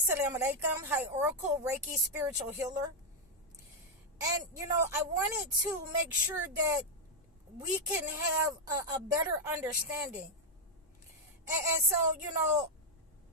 Assalamu alaikum. Hi, Oracle Reiki Spiritual Healer. And, I wanted to make sure that we can have a better understanding. And so,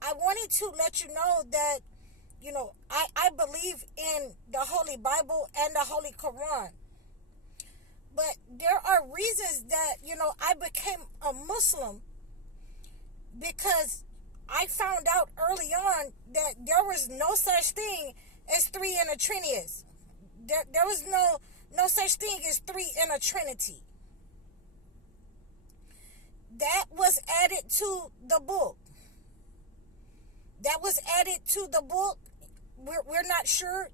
I wanted to let you know that, I believe in the Holy Bible and the Holy Quran. But there are reasons that, I became a Muslim because I found out early on that there was no such thing as three in a Trinity. There was no such thing as three in a Trinity. That was added to the book. We're not sure,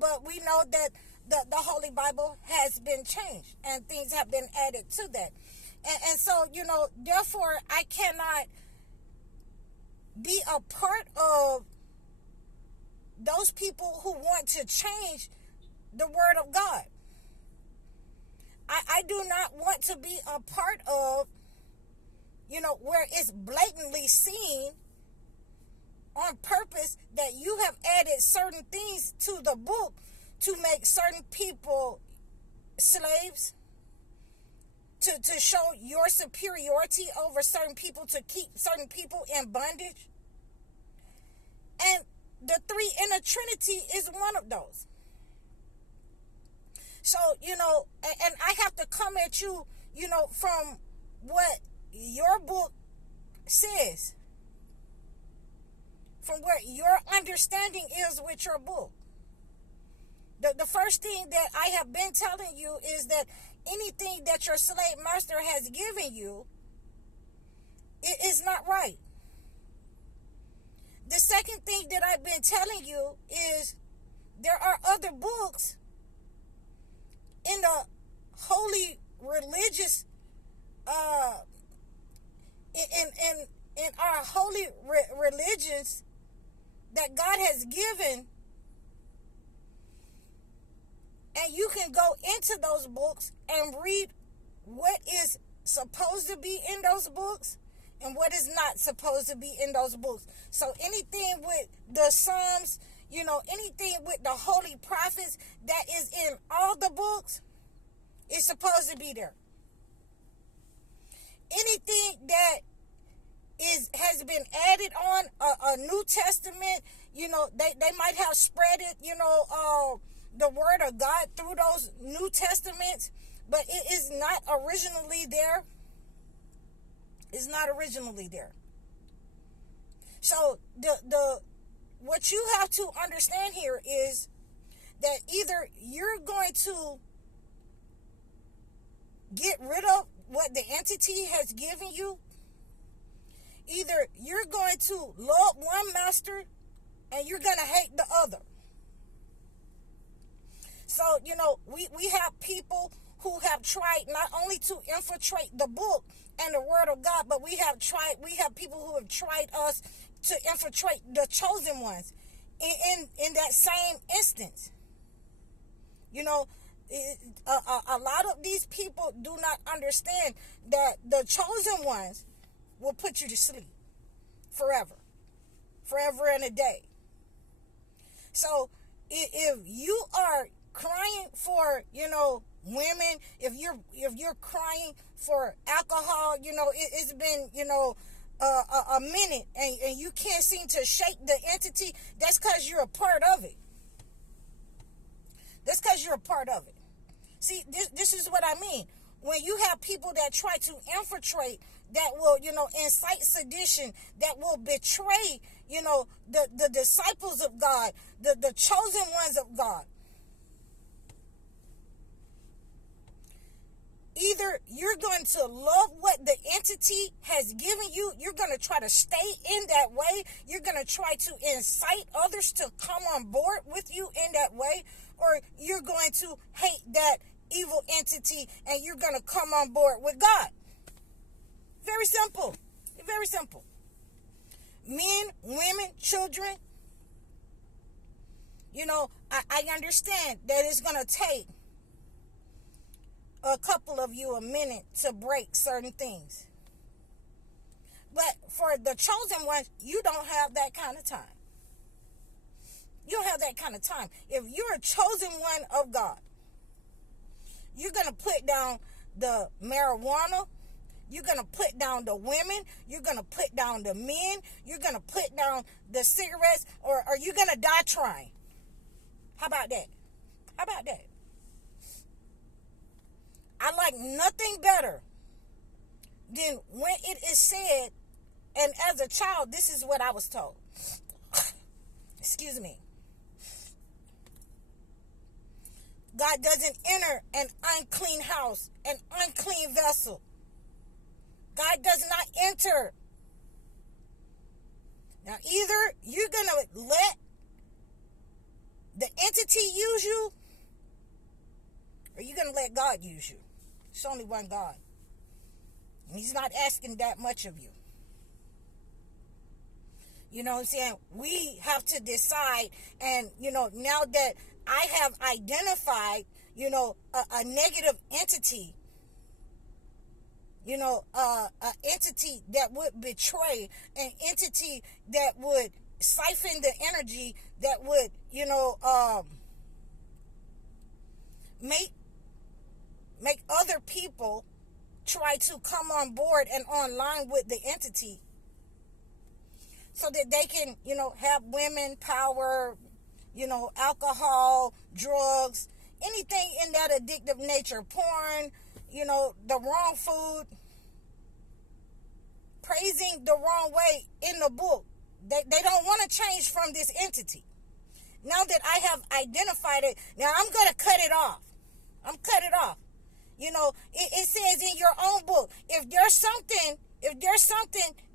but we know that the Holy Bible has been changed and things have been added to that. And so, therefore, I cannot be a part of those people who want to change the Word of God. I do not want to be a part of, where it's blatantly seen on purpose that you have added certain things to the book to make certain people slaves, to show your superiority over certain people, to keep certain people in bondage. And the three in a Trinity is one of those. So, and I have to come at you, from what your book says, from what your understanding is with your book. The first thing that I have been telling you is that anything that your slave master has given you, it is not right. The second thing that I've been telling you is there are other books in the holy religious, in our holy religions that God has given, and you can go into those books and read what is supposed to be in those books and what is not supposed to be in those books. So anything with the Psalms, anything with the holy prophets that is in all the books is supposed to be there. Anything that has been added on a New Testament, they might have spread it, the Word of God through those New Testaments, but it is not originally there. It's not originally there. So the what you have to understand here is that either you're going to get rid of what the entity has given you, either you're going to love one master and you're going to hate the other. So, we have people who have tried not only to infiltrate the book and the Word of God, but we have people who have tried us to infiltrate the chosen ones in that same instance. A lot of these people do not understand that the chosen ones will put you to sleep forever and a day. So if you are crying for, women, if you're crying for alcohol, it's been, a minute and you can't seem to shake the entity, that's because you're a part of it. See, this is what I mean. When you have people that try to infiltrate, that will, incite sedition, that will betray, the disciples of God, the chosen ones of God. Either you're going to love what the entity has given you, you're going to try to stay in that way, you're going to try to incite others to come on board with you in that way, or you're going to hate that evil entity and you're going to come on board with God. Very simple. Very simple. Men, women, children, I understand that it's going to take a couple of you a minute to break certain things. But for the chosen ones, you don't have that kind of time. You don't have that kind of time. If you're a chosen one of God, you're going to put down the marijuana. You're going to put down the women. You're going to put down the men. You're going to put down the cigarettes. Or are you going to die trying? How about that? How about that? I like nothing better than when it is said, and as a child, this is what I was told. Excuse me. God doesn't enter an unclean house, an unclean vessel. God does not enter. Now, either you're going to let the entity use you, or you're going to let God use you. It's only one God. And he's not asking that much of you. You know what I'm saying? We have to decide. And, now that I have identified, a negative entity, an entity that would betray, an entity that would siphon the energy, that would, make other people try to come on board and online with the entity so that they can, have women, power, alcohol, drugs, anything in that addictive nature, porn, the wrong food, praising the wrong way in the book. They don't want to change from this entity. Now that I have identified it, now I'm going to cut it off. I'm cut it off. It says in your own book, if there's something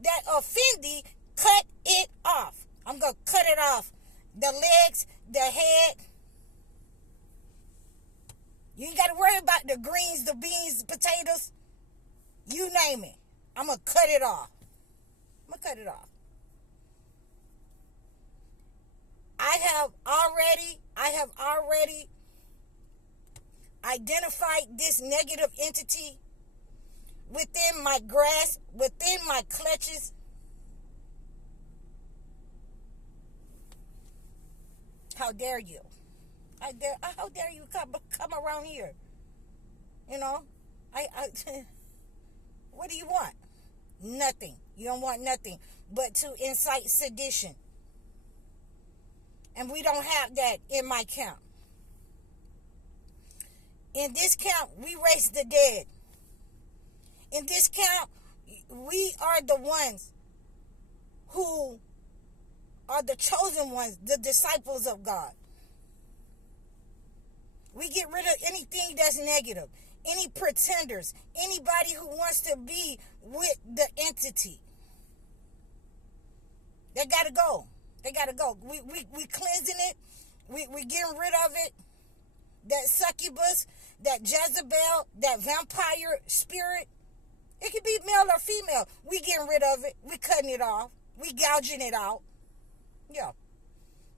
that offend thee, cut it off. I'm going to cut it off. The legs, the head. You ain't got to worry about the greens, the beans, the potatoes. You name it. I'm going to cut it off. I'm going to cut it off. I have already identified this negative entity within my grasp, within my clutches. How dare you? How dare you come around here? What do you want? Nothing. You don't want nothing but to incite sedition. And we don't have that in my camp. In this camp, we raise the dead. In this camp, we are the ones who are the chosen ones, the disciples of God. We get rid of anything that's negative, any pretenders, anybody who wants to be with the entity. They got to go. They got to go. We cleansing it. We getting rid of it. That succubus, that Jezebel, that vampire spirit. It could be male or female. We getting rid of it. We cutting it off. We gouging it out. Yeah.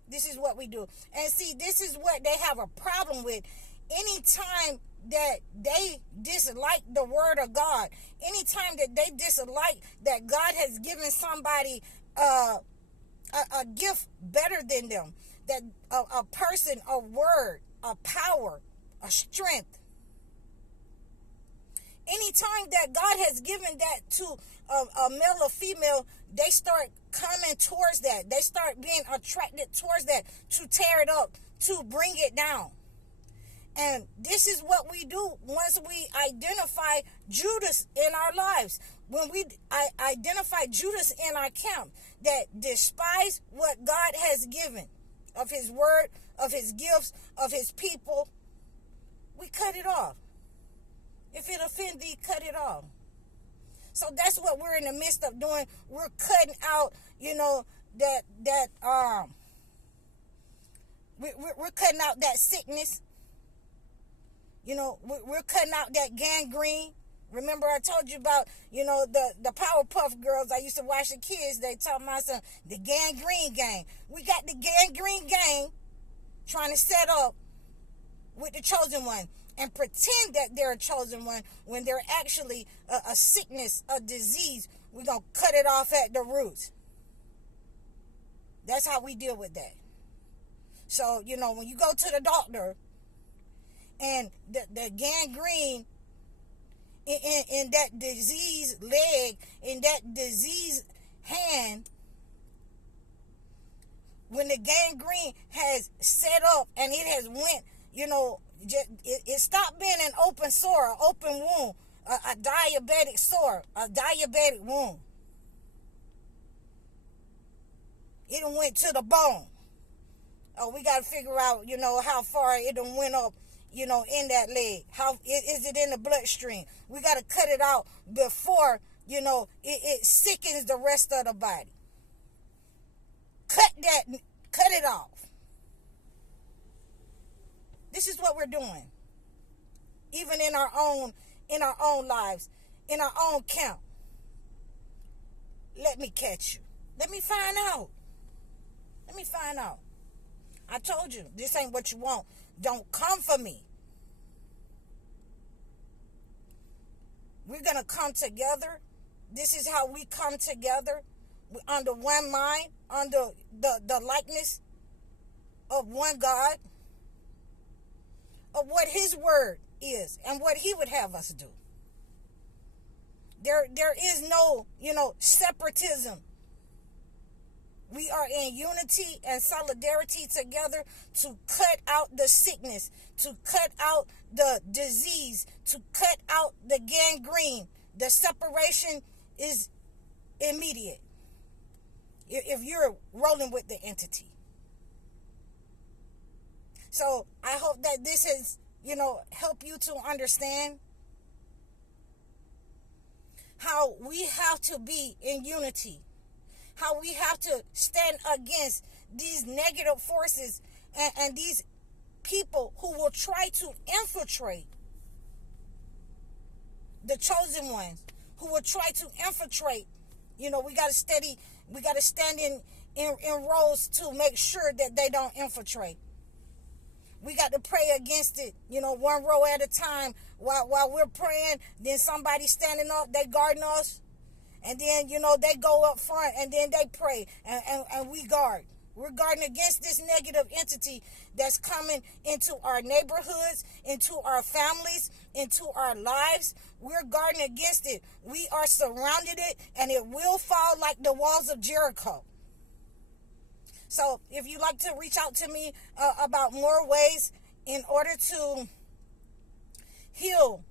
This is what we do. And see, this is what they have a problem with. Anytime that they dislike the word of God, anytime that they dislike that God has given somebody a gift better than them, that a person, a word, a power, a strength. Anytime that God has given that to a male or female, they start coming towards that. They start being attracted towards that to tear it up, to bring it down. And this is what we do once we identify Judas in our lives. When we identify Judas in our camp, that despise what God has given of his word, of his gifts, of his people, we cut it off. If it offend thee, cut it off. So that's what we're in the midst of doing. We're cutting out, we're cutting out that sickness. We're cutting out that gangrene. Remember I told you about, the Powerpuff Girls. I used to watch the kids. They talk about the gangrene gang. We got the gangrene gang trying to set up with the chosen one and pretend that they're a chosen one when they're actually a sickness, a disease. We're going to cut it off at the roots. That's how we deal with that. So, when you go to the doctor and the gangrene in that diseased leg, in that diseased hand, when the gangrene has set up and it has went, it stopped being an open sore, an open wound, a diabetic sore, a diabetic wound. It went to the bone. Oh, we got to figure out, how far it done went up, in that leg. How is it in the bloodstream? We got to cut it out before, it sickens the rest of the body. Cut it off. This is what we're doing. Even in our own lives, in our own camp. Let me catch you. Let me find out. I told you, this ain't what you want. Don't come for me. We're going to come together. This is how we come together. Under one mind, under the likeness of one God, of what his word is and what he would have us do. There is no, separatism. We are in unity and solidarity together to cut out the sickness, to cut out the disease, to cut out the gangrene. The separation is immediate if you're rolling with the entity. So I hope that this has, helped you to understand how we have to be in unity, how we have to stand against these negative forces and these people who will try to infiltrate the chosen ones, who will try to infiltrate. We got to stand in rows to make sure that they don't infiltrate. We got to pray against it, one row at a time. While we're praying, then somebody standing up, they guarding us. And then, they go up front and then they pray and we guard. We're guarding against this negative entity that's coming into our neighborhoods, into our families, into our lives. We're guarding against it. We are surrounded it, and it will fall like the walls of Jericho. So if you'd like to reach out to me about more ways in order to heal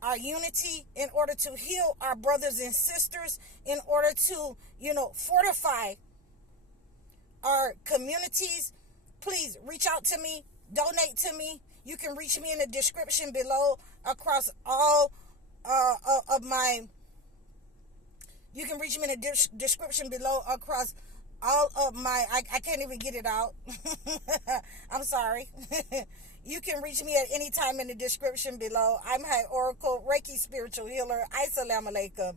our unity, in order to heal our brothers and sisters, in order to, fortify our communities, please reach out to me, donate to me. You can reach me in the description below across all of my, you can reach me in the description below across all of my, I can't even get it out. I'm sorry. You can reach me at any time in the description below. I'm High Oracle, Reiki Spiritual Healer. Assalamu alaikum.